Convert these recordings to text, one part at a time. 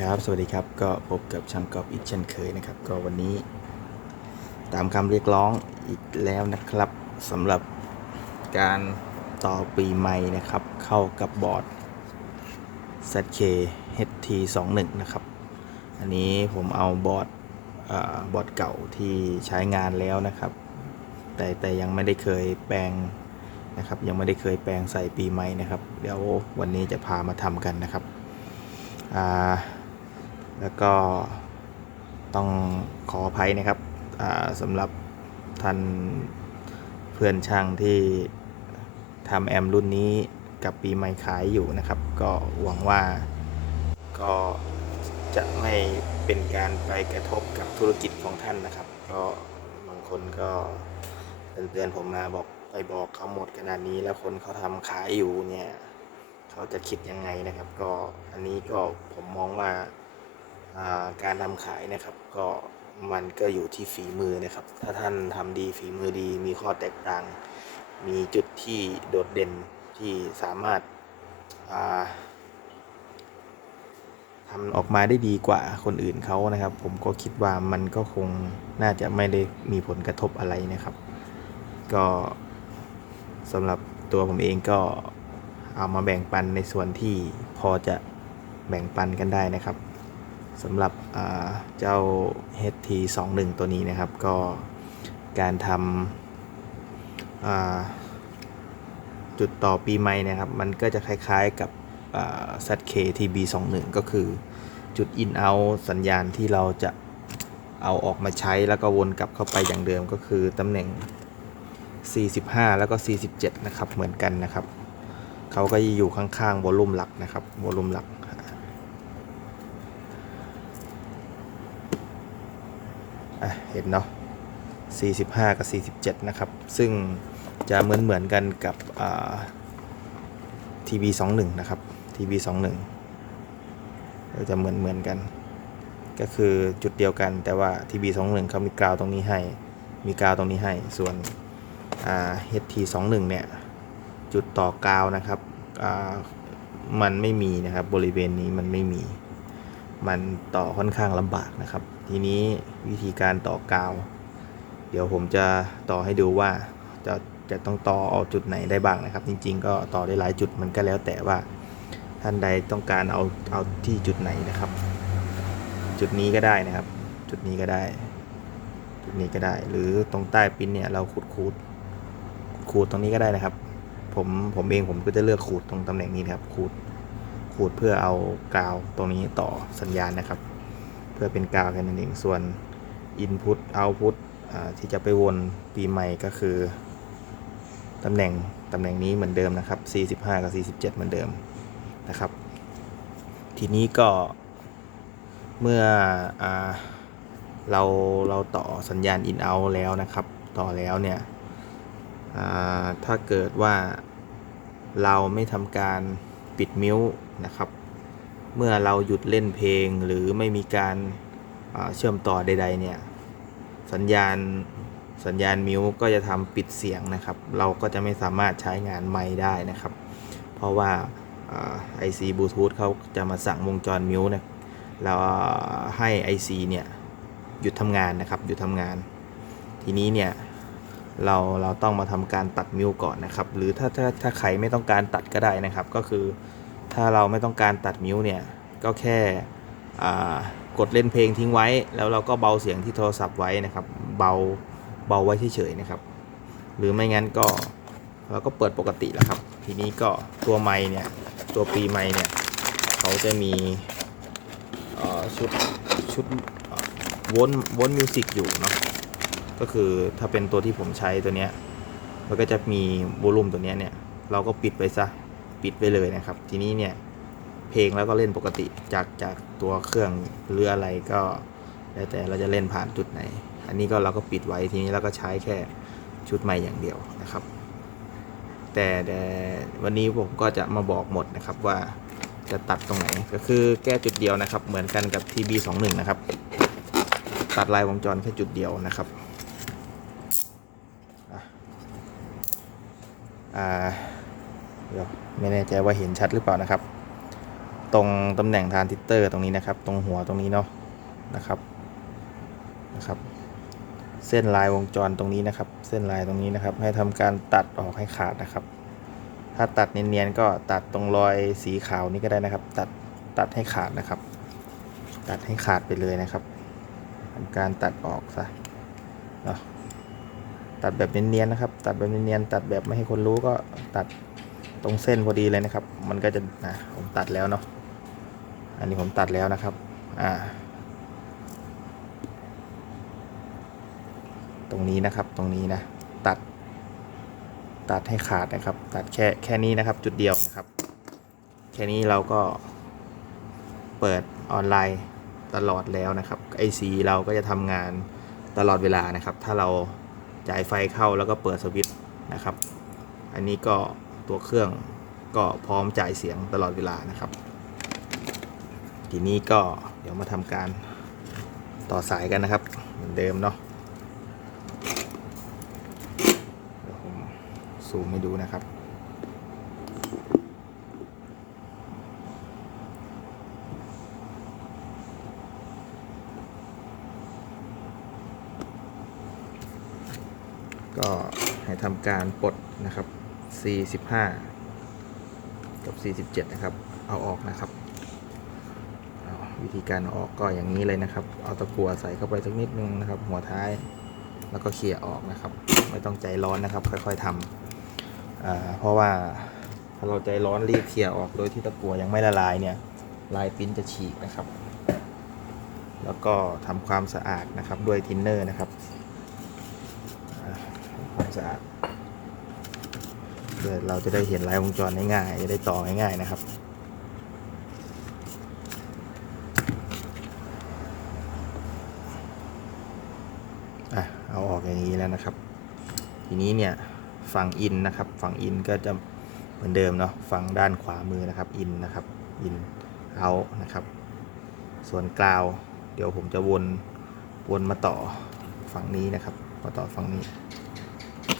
ครับ สวัสดีครับ ก็พบกับช่างกอบอีกเช่นเคยนะครับ ก็วันนี้ ตามคำเรียกร้องอีกแล้วนะครับสำหรับการต่อปีใหม่นะครับ เข้ากับบอร์ด ZK HT21 นะครับ อันนี้ผมเอาบอร์ดอบอร์ดเก่าที่ใช้งานแล้วนะครับ แต่แต่ยังไม่ได้เคยแปลงนะครับ ยังไม่ได้เคยแปลงใส่ปีใหม่นะครับ เดี๋ยววันนี้จะพามาทำกันนะครับอ่า แล้วก็ต้องขออภัยนะครับสำหรับท่านเพื่อนช่างที่ทำแอมรุ่นนี้กับปีใหม่ขายอยู่นะครับ ก็หวังว่าก็จะไม่เป็นการไปกระทบกับธุรกิจของท่านนะครับ ก็บางคนก็เตือนผมมาบอกไปบอกเขาหมดขนาดนี้แล้วคนเขาทำขายอยู่เนี่ย เขาจะคิดยังไงนะครับ ก็อันนี้ก็ผมมองว่า การทำขายนะครับก็มันก็อยู่ที่ฝีมือนะครับ ถ้าท่านทำดีฝีมือดี มีข้อแตกต่าง มีจุดที่โดดเด่นที่สามารถาทำออกมาได้ดีกว่าคนอื่นเขานะครับ ผมก็คิดว่ามันก็คงน่าจะไม่ได้มีผลกระทบอะไรนะครับ ก็สำหรับตัวผมเองก็เอามาแบ่งปันในส่วนที่พอจะแบ่งปันกันได้นะครับ สำหรับเจ้า HT21 ตัวนี้นะครับ ก็การทำจุดต่อปีใหม่นะครับ มันก็จะคล้ายๆกับ ZK TB21 ก็คือจุด in out สัญญาณที่เราจะเอาออกมาใช้แล้วก็วนกลับเข้าไปอย่างเดิมก็คือตำแหน่ง 45 แล้วก็ 47 นะครับ เหมือนกันนะครับ เขาก็จะอยู่ข้างๆวอลลุ่มหลักนะครับวอลลุ่มหลักอะ เห็นเนาะ45 กับ 47 นะครับ ซึ่งจะเหมือนเหมือนๆกันกับอ่า TB21 นะครับ TB21 จะเหมือนเหมือนๆกัน ก็คือจุดเดียวกันแต่ว่า TB21 เขามีกราวตรงนี้ให้ มีกราวตรงนี้ให้ ส่วน HT21 เนี่ย จุดต่อกาวนะครับมันไม่มีนะครับบริเวณนี้มันไม่มี มันต่อค่อนข้างลำบากนะครับ ทีนี้วิธีการต่อกาว เดี๋ยวผมจะต่อให้ดูว่าจะจะต้องต่อเอาจุดไหนได้บ้างนะครับ จริง ๆ ก็ต่อได้หลายจุดมันก็แล้วแต่ว่าท่านใดต้องการเอาเอาที่จุดไหนนะครับ จุดนี้ก็ได้นะครับ จุดนี้ก็ได้ จุดนี้ก็ได้ หรือตรงใต้ปิ้นเนี่ยเราขูดขูดขูดตรงนี้ก็ได้นะครับ ผมผมเองผมก็จะเลือกขูดตรงตำแหน่งนี้นะครับขูดขูดเพื่อเอากาวตรงนี้ต่อสัญญาณนะครับ เพื่อเป็นกาวแค่นั้นเองส่วน Input Output ที่จะไปวนปีใหม่ก็คือตำแหน่งตำแหน่งนี้เหมือนเดิมนะครับ 45 กับ 47 เหมือนเดิมนะครับ ทีนี้ก็เมื่ออเราเราต่อสัญญาณ In Out แล้วนะครับ ต่อแล้วเนี่ยถ้าเกิดว่าเราไม่ทำการปิดมิวนะครับ เมื่อเราหยุดเล่นเพลงหรือไม่มีการเชื่อมต่อใด ๆ เนี่ย สัญญาณสัญญาณมิวก็จะทำปิดเสียงนะครับ เราก็จะไม่สามารถใช้งานไม้ได้นะครับ เพราะว่าไอซีบลูทูธเขาจะมาสั่งวงจรมิวนะเราให้ IC เนี่ยหยุดทำงานนะครับหยุดทำงาน ทีนี้เนี่ยเราเราต้องมาทำการตัดมิวก่อนนะครับ หรือถ้าถ้าถ้าใครไม่ต้องการตัดก็ได้นะครับ ก็คือ ถ้าเราไม่ต้องการตัดมิวเนี่ย ก็แค่กดเล่นเพลงทิ้งไว้ แล้วเราก็เบาเสียงที่โทรศัพท์ไว้นะครับ เบาเบาไว้เฉยๆนะครับ หรือไม่งั้นก็เราก็เปิดปกติแล้วครับ ทีนี้ก็ตัวไม้เนี่ยตัวปีไม้เนี่ยเขาจะมีชุดชุดวนวนมิวสิกอยู่เนาะก็คือถ้าเป็นตัวที่ผมใช้ตัวเนี้ยมันก็จะมีวอลลุ่มตัวเนี้ยเนี่ย เราก็ปิดไปซะ ปิดไปเลยนะครับ ทีนี้เนี่ยเพลงแล้วก็เล่นปกติจากจากตัวเครื่องหรืออะไรก็แล้วแต่เราจะเล่นผ่านจุดไหน อันนี้ก็เราก็ปิดไว้ทีนี้เราก็ใช้แค่ชุดใหม่อย่างเดียวนะครับ แต่แต่วันนี้ผมก็จะมาบอกหมดนะครับว่าจะตัดตรงไหนก็คือแก้จุดเดียวนะครับ เหมือนกันกับ TB21 นะครับ ตัดลายวงจรแค่จุดเดียวนะครับอ่า ไม่แน่ใจว่าเห็นชัดหรือเปล่านะครับ ตรงตำแหน่งทานซิสเตอร์ตรงนี้นะครับ ตรงหัวตรงนี้เนาะนะครับนะครับ เส้นลายวงจรตรงนี้นะครับ เส้นลายตรงนี้นะครับ ให้ทำการตัดออกให้ขาดนะครับ ถ้าตัดเนียนๆก็ตัดตรงรอยสีขาวนี้ก็ได้นะครับ ตัดตัดให้ขาดนะครับ ตัดให้ขาดไปเลยนะครับทำการตัดออกซะเนาะตัดแบบเนียนๆนะครับ ตัดแบบเนียนๆตัดแบบไม่ให้คนรู้ก็ตัด ตรงเส้นพอดีเลยนะครับ มันก็จะนะผมตัดแล้วเนาะอันนี้ผมตัดแล้วนะครับอ่าตรงนี้นะครับตรงนี้นะตัด ตัดให้ขาดนะครับ ตัดแค่แค่นี้นะครับจุดเดียวนะครับ แค่นี้เราก็เปิดออนไลน์ตลอดแล้วนะครับไอซีเราก็จะทำงานตลอดเวลานะครับ ถ้าเราจ่ายไฟเข้าแล้วก็เปิดสวิตช์นะครับ อันนี้ก็ ตัวเครื่องก็พร้อมจ่ายเสียงตลอดเวลานะครับ ทีนี้ก็เดี๋ยวมาทำการต่อสายกันนะครับ เหมือนเดิมเนาะเดี๋ยวผมซูมให้ดูนะครับ ก็ให้ทำการปลดนะครับ 45 กับ 47 นะครับ เอาออกนะครับ วิธีการออกก็อย่างนี้เลยนะครับ เอาตะกั่วใส่เข้าไปสักนิดนึงนะครับ หัวท้าย แล้วก็เขี่ยออกนะครับ ไม่ต้องใจร้อนนะครับ ค่อยๆทำเพราะว่าถ้าเราใจร้อนรีบเขี่ยออกโดยที่ตะกั่วยังไม่ละลายเนี่ย ลายปิ้นจะฉีกนะครับ แล้วก็ทำความสะอาดนะครับด้วยทินเนอร์นะครับอ่าทำความสะอาดเพื่อเราจะได้เห็นลายวงจรง่ายๆจะได้ต่อง่ายๆนะครับ อะเอาออกอย่างนี้แล้วนะครับ ทีนี้เนี่ยฝั่งอินนะครับฝั่งอินก็จะเหมือนเดิมเนาะฝั่งด้านขวามือนะครับอินนะครับอินเอานะครับ ส่วนกราว เดี๋ยวผมจะวนวนมาต่อฝั่งนี้นะครับ มาต่อฝั่งนี้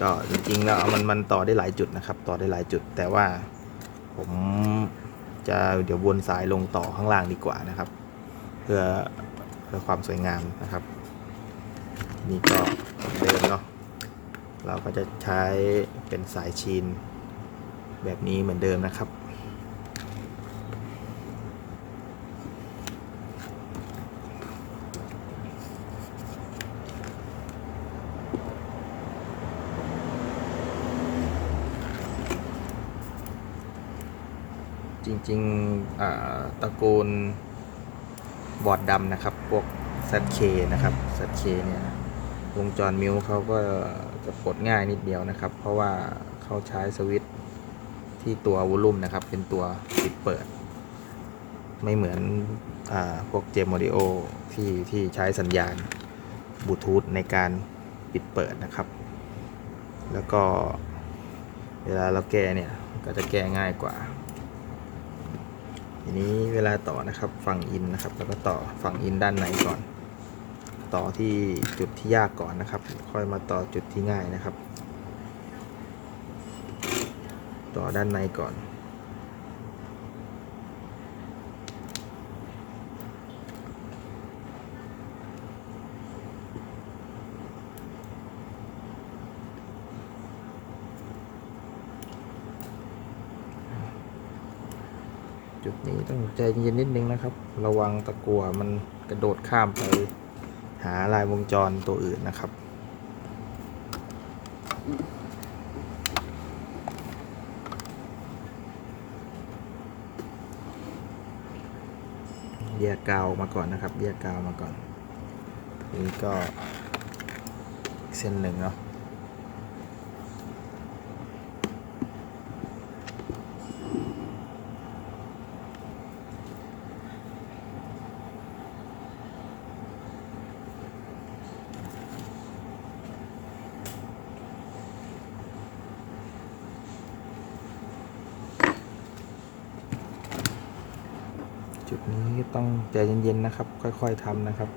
ก็จริงๆแล้วมันมันต่อได้หลายจุดนะครับ ต่อได้หลายจุด แต่ว่าผมจะเดี๋ยววนสายลงต่อข้างล่างดีกว่านะครับ เพื่อเพื่อความสวยงามนะครับ นี่ก็เหมือนเดิมเนาะเราก็จะใช้เป็นสายชีนแบบนี้เหมือนเดิมนะครับ จริงๆตระกูลบอดดำนะครับ พวก ZK นะครับ ZK เนี่ยวงจรมิวเขาก็จะปลดง่ายนิดเดียวนะครับ เพราะว่าเขาใช้สวิตช์ที่ตัววอลลุ่มนะครับ เป็นตัวปิดเปิด ไม่เหมือนอพวกเจมโมดิโอที่ที่ใช้สัญญาณบลูทูธในการปิดเปิดนะครับ แล้วก็เวลาเราแก้เนี่ย ก็จะแก้ง่ายกว่า ทีนี้เวลาต่อนะครับฝั่งอินนะครับ แล้วก็ต่อฝั่งอินด้านในก่อน ต่อที่จุดที่ยากก่อนนะครับ ค่อยมาต่อจุดที่ง่ายนะครับ ต่อด้านในก่อน นี้ต้องใจเย็นนิดนึงนะครับ ระวังตะกัวมันกระโดดข้ามไปหาลายวงจรตัวอื่นนะครับ แยกกาวมาก่อนนะครับ แยกกาวมาก่อน นี้ก็เส้นหนึ่งเนาะ จุดนี้ต้องใจเย็ นะครับ ค่อยๆทำนะครับ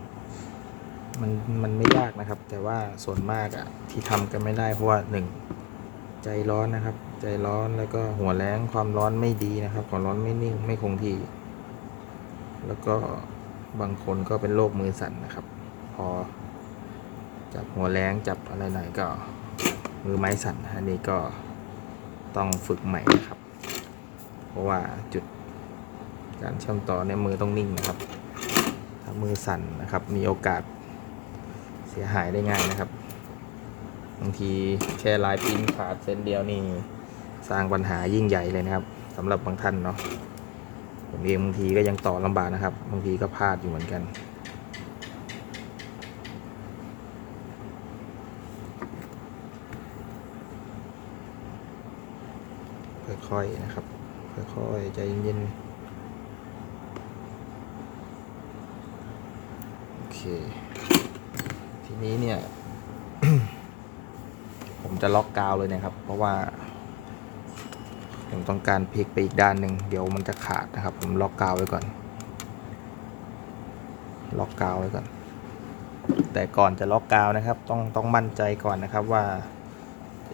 มันมันไม่ยากนะครับ แต่ว่าส่วนมากอะที่ทำกันไม่ได้เพราะว่าหนึ่งใจร้อนนะครับ ใจร้อนแล้วก็หัวแรงความร้อนไม่ดีนะครับความร้อนไม่นิ่งไม่คงที่ แล้วก็บางคนก็เป็นโรคมือสั่นนะครับ พอจับหัวแรงจับอะไรหน่อยก็มือไม้สั่นอันนี้ก็ต้องฝึกใหม่นะครับ เพราะว่าจุดการเชื่อมต่อเนี่ยมือต้องนิ่งนะครับ มือสั่นนะครับ มีโอกาสเสียหายได้ง่ายนะครับ บางทีแค่ลายปิ้นขาดเส้นเดียวนี่สร้างปัญหายิ่งใหญ่เลยนะครับสำหรับบางท่านเนาะผมเองบางทีก็ยังต่อลำบากนะครับ บางทีก็พลาดอยู่เหมือนกันค่อยๆนะครับ ค่อยๆ ใจเย็นๆโอ เค ทีนี้เนี่ย ผมจะล็อกกาวเลยนะครับ เพราะว่า ผมต้องการพลิกไปอีกด้านหนึ่งเดี๋ยวมันจะขาดนะครับ ผมล็อกกาวไว้ก่อน ล็อกกาวไว้ก่อน แต่ก่อนจะล็อกกาวนะครับ ต้องต้องมั่นใจก่อนนะครับว่า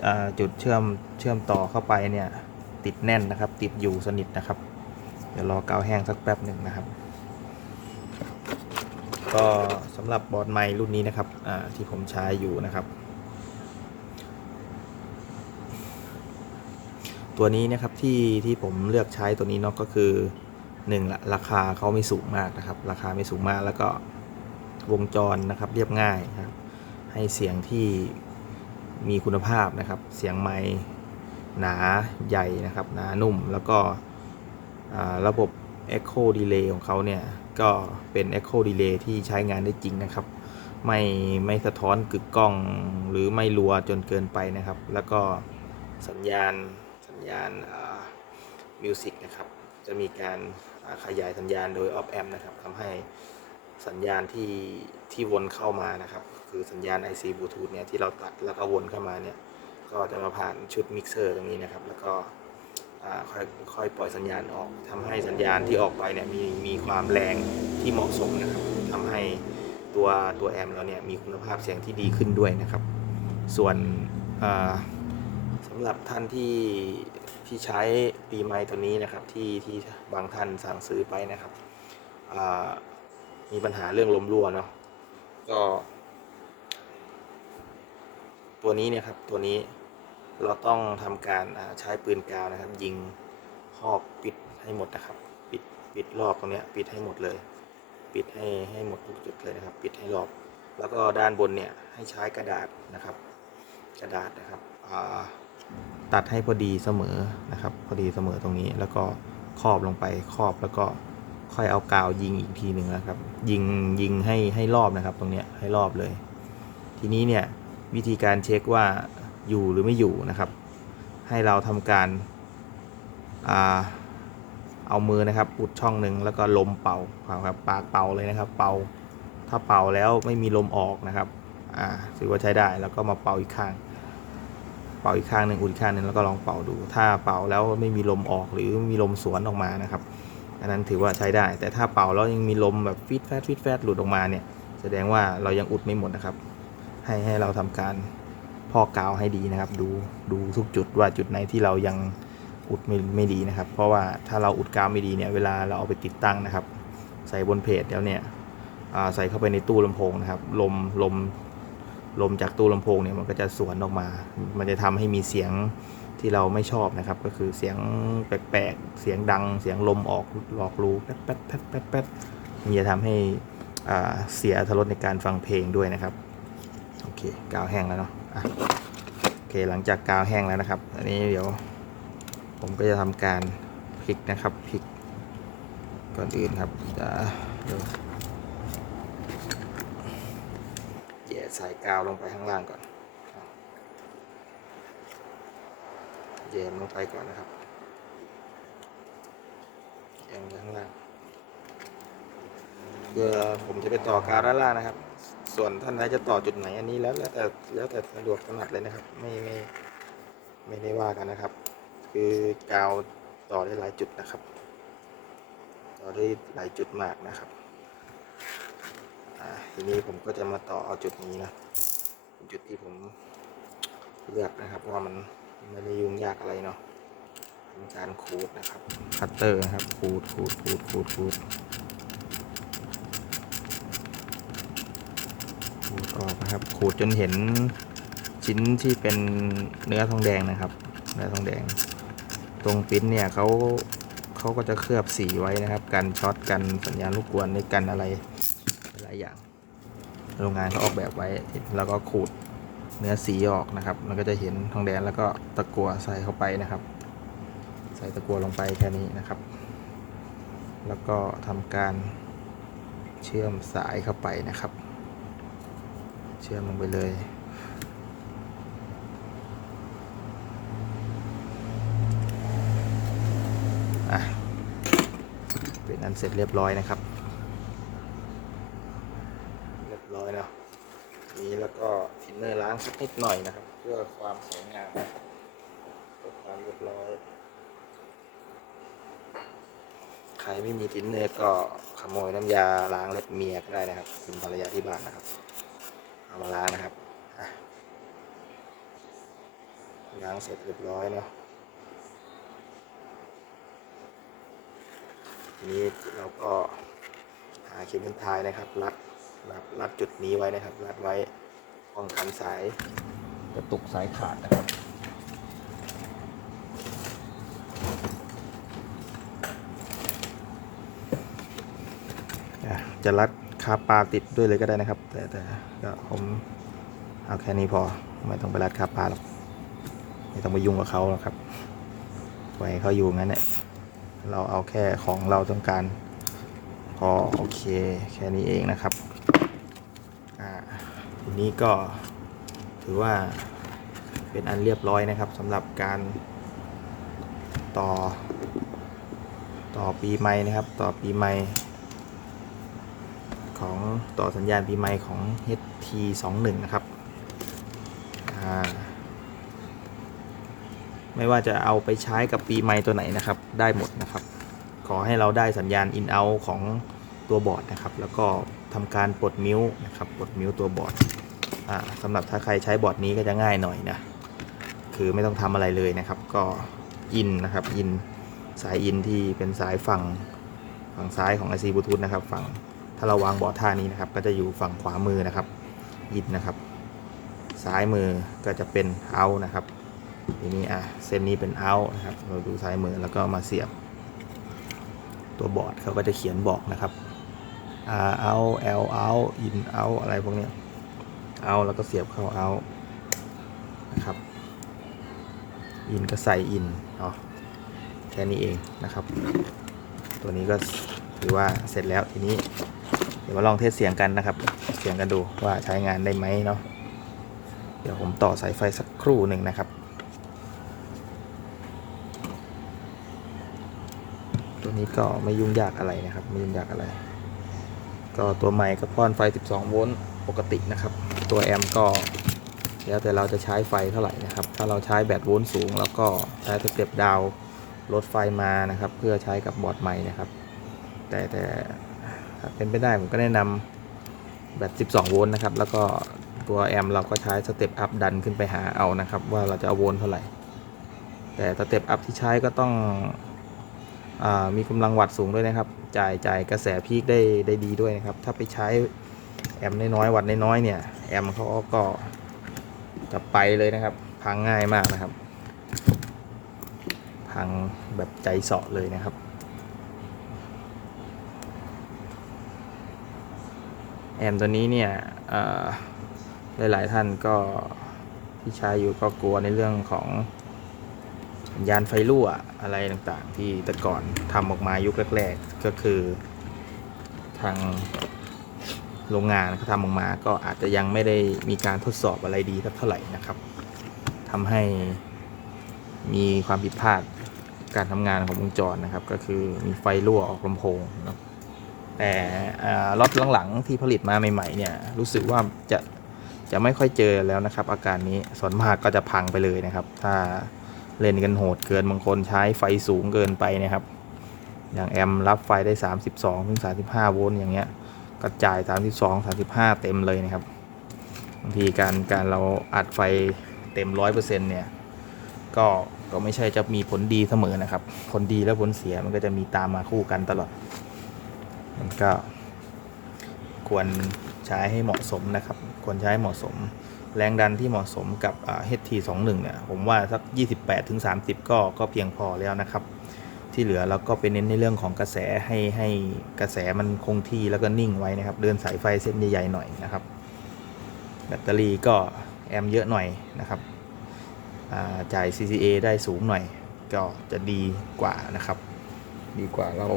อ่าจุดเชื่อมเชื่อมต่อเข้าไปเนี่ย ติดแน่นนะครับ ติดอยู่สนิทนะครับ เดี๋ยวรอกาวแห้งสักแป๊บหนึ่งนะครับ ก็สำหรับบอร์ดไมค์รุ่นนี้นะครับที่ผมใช้อยู่นะครับ ตัวนี้นะครับที่ที่ผมเลือกใช้ตัวนี้เนาะก็คือหนึ่งละราคาเขาไม่สูงมากนะครับ ราคาไม่สูงมากแล้วก็วงจรนะครับเรียบง่ายครับ ให้เสียงที่มีคุณภาพนะครับ เสียงไมค์หนาใหญ่นะครับ หนานุ่มแล้วก็ระบบ Echo Delay ของเขาเนี่ย ก็เป็น Echo Delay ที่ใช้งานได้จริงนะครับ ไม่ไม่สะท้อนกึกก้องหรือไม่รัวจนเกินไปนะครับ แล้วก็สัญญาณสัญญาณมิวสิกนะครับ จะมีการขยายสัญญาณโดย op amp นะครับทำให้สัญญาณที่ที่วนเข้ามานะครับ คือสัญญาณ IC Bluetooth เนี่ยที่เราตัดแล้วก็วนเข้ามาเนี่ย ก็จะมาผ่านชุดมิกเซอร์ตรงนี้นะครับ แล้วก็ ค่อยค่อยปล่อยสัญญาณออกทำให้สัญญาณที่ออกไปเนี่ยมีมีความแรงที่เหมาะสมนะครับทำให้ตัวตัวแอมเราเนี่ยมีคุณภาพเสียงที่ดีขึ้นด้วยนะครับ ส่วนอ่าสำหรับท่านที่ที่ใช้ปีไม้ตัวนี้นะครับที่ที่บางท่านสั่งซื้อไปนะครับมีปัญหาเรื่องลมรั่วเนาะก็ ตัวนี้เนี่ยครับตัวนี้ เราต้องทำการใช้ปืนกาวนะครับ ยิงครอบปิดให้หมดนะครับ ปิดปิดรอบตรงนี้ปิดให้หมดเลย ปิดให้ให้หมดทุกจุดเลยนะครับ ปิดให้รอบ แล้วก็ด้านบนเนี่ยให้ใช้กระดาษนะครับ กระดาษนะครับตัดให้พอดีเสมอนะครับ พอดีเสมอตรงนี้แล้วก็ครอบลงไปครอบแล้วก็ค่อยเอากาวยิงอีกทีหนึ่งนะครับ ยิงยิงให้ให้รอบนะครับ ตรงเนี้ยให้รอบเลย ทีนี้เนี่ยวิธีการเช็คว่า อยู่หรือไม่อยู่นะครับ ให้เราทำการอาเอามือนะครับอุดช่องหนึ่งแล้วก็ลมเป่าครับปากเป่าเลยนะครับ เป่าถ้าเป่าแล้วไม่มีลมออกนะครับอ่าถือว่าใช้ได้แล้วก็มาเป่าอีกข้าง เป่าอีกข้างหนึ่งอุดอีกข้างหนึ่งแล้วก็ลองเป่าดู ถ้าเป่าแล้วไม่มีลมออกหรือมีลมสวนออกมานะครับ อันนั้นถือว่าใช้ได้ แต่ถ้าเป่าแล้วยังมีลมแบบฟิตแฟดฟิตแฟดหลุดออกมาเนี่ยแสดงว่าเรายังอุดไม่หมดนะครับ ให้ให้เราทำการ พอกาวให้ดีนะครับ ดูดูทุกจุดว่าจุดไหนที่เรายังอุดไม่ไม่ดีนะครับ เพราะว่าถ้าเราอุดกาวไม่ดีเนี่ยเวลาเราเอาไปติดตั้งนะครับ ใส่บนเพจแล้วเนี่ยใส่เข้าไปในตู้ลำโพงนะครับ ลมลมลมจากตู้ลำโพงเนี่ยมันก็จะสวนออกมา มันจะทำให้มีเสียงที่เราไม่ชอบนะครับ ก็คือเสียงแปลกๆ เสียงดัง เสียงลมออกหลอกรูแป๊ดแป๊ดแป๊ดแป๊ดแป๊ดมันจะทำให้เสียอรรถรสในการฟังเพลงด้วยนะครับ โอเคกาวแห้งแล้วเนาะ โอเคหลังจากกาวแห้งแล้วนะครับ อันนี้เดี๋ยวผมก็จะทำการพลิกนะครับพลิกก่อนอื่นครับจะเดี๋ยวแย่สายกาวลงไปข้างล่างก่อนแยมลงไปก่อนนะครับแยมไปข้างล่างเพื่อผมจะไปต่อกาวด้านล่างนะครับ ส่วนท่านใดจะต่อจุดไหนอันนี้แล้วแล้วแต่แล้วแต่สะดวกถนัดเลยนะครับ ไม่ไม่ไม่ได้ว่ากันนะครับ คือกาวต่อได้หลายจุดนะครับ ต่อได้หลายจุดมากนะครับทีนี้ผมก็จะมาต่อเอาจุดนี้นะจุดที่ผมเลือกนะครับว่ามันไม่ได้ยุ่งยากอะไรเนาะเป็นการขูดนะครับคัตเตอร์นะครับขูดขูดขูดขูดขูด ขูดออกนะครับ ขูดจนเห็นชิ้นที่เป็นเนื้อทองแดงนะครับ เนื้อทองแดง ตรงปิ้นเนี่ยเขาเขาก็จะเคลือบสีไว้นะครับ กันช็อตกันสัญญาณรบกวนในกันอะไรหลายอย่าง โรงงานเขาออกแบบไว้ แล้วก็ขูดเนื้อสีออกนะครับ มันก็จะเห็นทองแดงแล้วก็ตะกั่วใส่เข้าไปนะครับ ใส่ตะกั่วลงไปแค่นี้นะครับ แล้วก็ทำการเชื่อมสายเข้าไปนะครับ เชื่อมลงไปเลย อะ เป็นอันเสร็จเรียบร้อยนะครับ เรียบร้อยแล้วนี้แล้วก็ทินเนอร์ล้างสักนิดหน่อยนะครับ เพื่อความสวยงามเพื่อความเรียบร้อยใครไม่มีทินเนอร์ก็ขโมยน้ำยาล้างเล็บเมียก็ได้นะครับคุณภรรยาที่บ้านนะครับ เอามาล้างนะครับล้างเสร็จเรียบร้อยเนาะทีนี้เราก็หาเข็มเป็นท้ายนะครับ รัดรัดรัดจุดนี้ไว้นะครับ รัดไว้ป้องกันสายกระตุกสายขาดนะครับอะจะรัด คาปลาติดด้วยเลยก็ได้นะครับ แต่แต่ก็ผมเอาแค่นี้พอไม่ต้องไปรัดคาปลาหรอกไม่ต้องไปยุ่งกับเขาหรอกครับปล่อยเขาอยู่งั้นแหละเราเอาแค่ของเราต้องการ พอโอเคแค่นี้เองนะครับอ่าทีนี้ก็ถือว่าเป็นอันเรียบร้อยนะครับสำหรับการต่อ ต่อปีใหม่นะครับ ต่อปีใหม่ ของต่อสัญญาณปีใหม่ของ HT21 นะครับไม่ว่าจะเอาไปใช้กับปีใหม่ตัวไหนนะครับ ได้หมดนะครับ ขอให้เราได้สัญญาณ in out ของตัวบอร์ดนะครับ แล้วก็ทำการปลดมิวนะครับปลดมิวตัวบอร์ดสำหรับถ้าใครใช้บอร์ดนี้ก็จะง่ายหน่อยนะคือไม่ต้องทำอะไรเลยนะครับ ก็อินนะครับอินสายอินที่เป็นสายฝั่งฝั่งซ้ายของ IC Bluetooth นะครับฝั่ง ถ้าเราวางบอร์ดท่านี้นะครับ ก็จะอยู่ฝั่งขวามือนะครับอินนะครับ ซ้ายมือก็จะเป็น out นะครับทีนี้อะเส้นนี้เป็น out นะครับ เราดูซ้ายมือแล้วก็มาเสียบ ตัวบอร์ดเขาก็จะเขียนบอกนะครับ R out L out in out อะไรพวกเนี้ย out แล้วก็เสียบเข้า out นะครับ in ก็ใส่ in เนาะแค่นี้เองนะครับ ตัวนี้ก็ถือว่าเสร็จแล้วทีนี้ ยวมาลองเทสเสียงกันนะครับ เสียงกันดูว่าใช้งานได้ไหมเนาะ เดี๋ยวผมต่อสายไฟสักครู่หนึ่งนะครับตัวนี้ก็ไม่ยุ่งยากอะไรนะครับไม่ยุ่งยากอะไร ก็ตัวใหม่ก็ป้อนไฟ 12 โวลต์ปกตินะครับ ตัวแอมป์ก็แล้วแต่เราจะใช้ไฟเท่าไหร่นะครับ ถ้าเราใช้แบตโวลต์สูง แล้วก็ใช้สเต็ปดาวลดไฟมานะครับ เพื่อใช้กับบอร์ดใหม่นะครับ แต่แต่ เป็นไปได้ผมก็แนะนำแบต 12 โวลต์นะครับ แล้วก็ตัวแอมเราก็ใช้สเต็ปอัพดันขึ้นไปหาเอานะครับ ว่าเราจะเอาโวลต์เท่าไหร่ แต่สเต็ปอัพที่ใช้ก็ต้องอมีกำลังวัตต์สูงด้วยนะครับ จ่ายจ่ายกระแสพีคได้ได้ดีด้วยนะครับ ถ้าไปใช้แอมน้อยๆวัตต์น้อยๆเนี่ยแอมเขาก็จะไปเลยนะครับพังง่ายมากนะครับ พังแบบใจเสาะเลยนะครับ แอมตัวนี้เนี่ยอ่าหลายๆท่านก็ที่ใช้อยู่ก็กลัวในเรื่องของสัญญาณไฟรั่วอะไรต่างๆ ที่แต่ก่อนทำออกมายุคแรก ๆ ก็คือทางโรงงานเขาทำออกมาก็อาจจะยังไม่ได้มีการทดสอบอะไรดีเท่าไหร่นะครับทำให้มีความผิดพลาดการทำงานของวงจรนะครับ ก็คือมีไฟรั่วออกลำโพงนะครับ แต่อ่ารถหลังๆที่ผลิตมาใหม่ ๆ เนี่ย รู้สึกว่าจะจะไม่ค่อยเจอแล้วนะครับ อาการนี้ส่วนมากก็จะพังไปเลยนะครับ ถ้าเล่นกันโหดเกินบางคนใช้ไฟสูงเกินไปนะครับ อย่างแอมรับไฟได้ 32ถึง35 โวลต์อย่างเงี้ยกระจาย 32 35 เต็มเลยนะครับบางทีการการเราอัดไฟเต็ม 100%เนี่ยก็ก็ไม่ใช่จะมีผลดีเสมอนะครับ ผลดีและผลเสียมันก็จะมีตามมาคู่กันตลอด มันก็ ควรใช้ให้เหมาะสมนะครับ ควรใช้ให้เหมาะสม แรงดันที่เหมาะสมกับอ่า HT21 เนี่ย ผมว่าสัก 28ถึง30 ก็ก็เพียงพอแล้วนะครับ ที่เหลือเราก็ไปเน้นในเรื่องของกระแสให้ให้กระแสมันคงที่แล้วก็นิ่งไว้นะครับ เดินสายไฟเส้นใหญ่ๆหน่อยนะครับ แบตเตอรี่ก็แอมเยอะหน่อยนะครับจ่าย CCA ได้สูงหน่อย ก็จะดีกว่านะครับ ดีกว่าเรา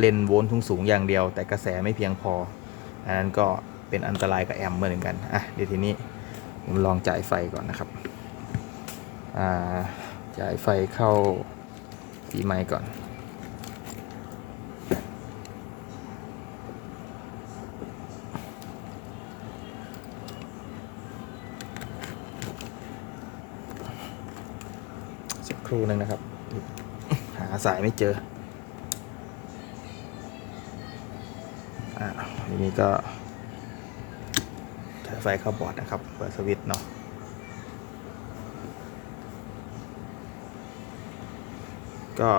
เล่นโวลต์สูงๆอย่างเดียว แต่กระแสไม่เพียงพอ อันนั้นก็เป็นอันตรายกับแอมป์เหมือนกัน อะ เดี๋ยวทีนี้ผมลองจ่ายไฟก่อนนะครับ อ่า จ่ายไฟเข้าปีไม้ก่อนสักครู่หนึงนะครับ หาสายไม่เจอ นี้ก็ใช้ไฟเข้าบอร์ดนะครับ เปิดสวิตช์เนาะก็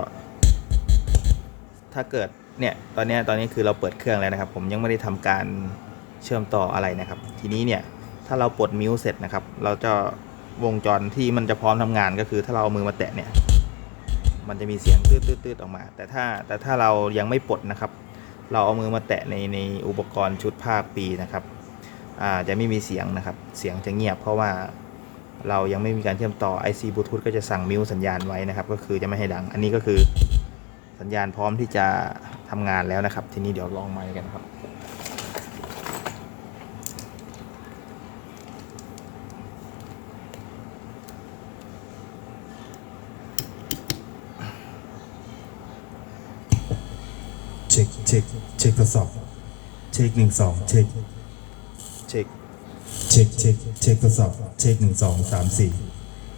ถ้าเกิดเนี่ยตอนนี้ตอนนี้คือเราเปิดเครื่องแล้วนะครับ ผมยังไม่ได้ทำการเชื่อมต่ออะไรนะครับ ทีนี้เนี่ยถ้าเราปลดมิวเสร็จนะครับ เราจะวงจรที่มันจะพร้อมทำงานก็คือ ถ้าเราเอามือมาแตะเนี่ย มันจะมีเสียงตืดๆออกมา แต่ถ้าแต่ถ้าเรายังไม่ปลดนะครับ เราเอามือมาแตะในในอุปกรณ์ชุดภาคปีนะครับจะไม่มีเสียงนะครับ เสียงจะเงียบเพราะว่าเรายังไม่มีการเชื่อมต่อ IC บลูทูธก็จะสั่งมิวสัญญาณไว้นะครับ ก็คือจะไม่ให้ดัง อันนี้ก็คือสัญญาณพร้อมที่จะทำงานแล้วนะครับ ทีนี้เดี๋ยวลองไมค์กันครับ เช็คเช็คเช็คทดสอบ เช็คหนึ่งสองเช็คเช็คเช็คเช็คเช็คทดสอบ เช็คหนึ่งสองสามสี่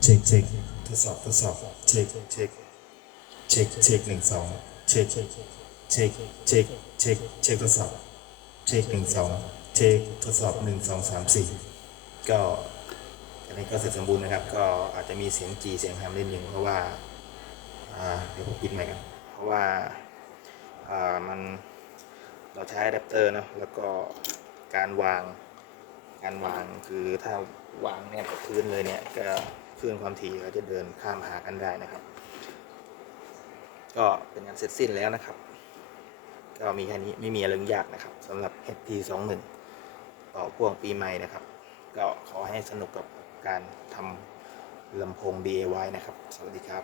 เช็คเช็คทดสอบทดสอบเช็คเช็คเช็คเช็คหนึ่งสองเช็คเช็คเช็คเช็คเช็คเช็คทดสอบ เช็คหนึ่งสองเช็คทดสอบหนึ่งสองสามสี่ก็อันนี้ก็เสร็จสมบูรณ์นะครับ ก็อาจจะมีเสียงจีเสียงแฮมเล่นอยู่เพราะว่าอ่าเดี๋ยวผมปิดใหม่กันเพราะว่าอ่า มันเราใช้อะแดปเตอร์เนะแล้วก็การวางการวางคือถ้าวางเนี่ยกับพื้นเลยเนี่ยก็คลื่นความถี่ก็จะเดินข้ามหากันได้นะครับ ก็เป็นงานเสร็จสิ้นแล้วนะครับ ก็มีแค่นี้ไม่มีอะไรยากนะครับสำหรับ HP21 ต่อพ่วงปีใหม่นะครับ ก็ขอให้สนุกกับการทำลำโพง DIY นะครับ สวัสดีครับ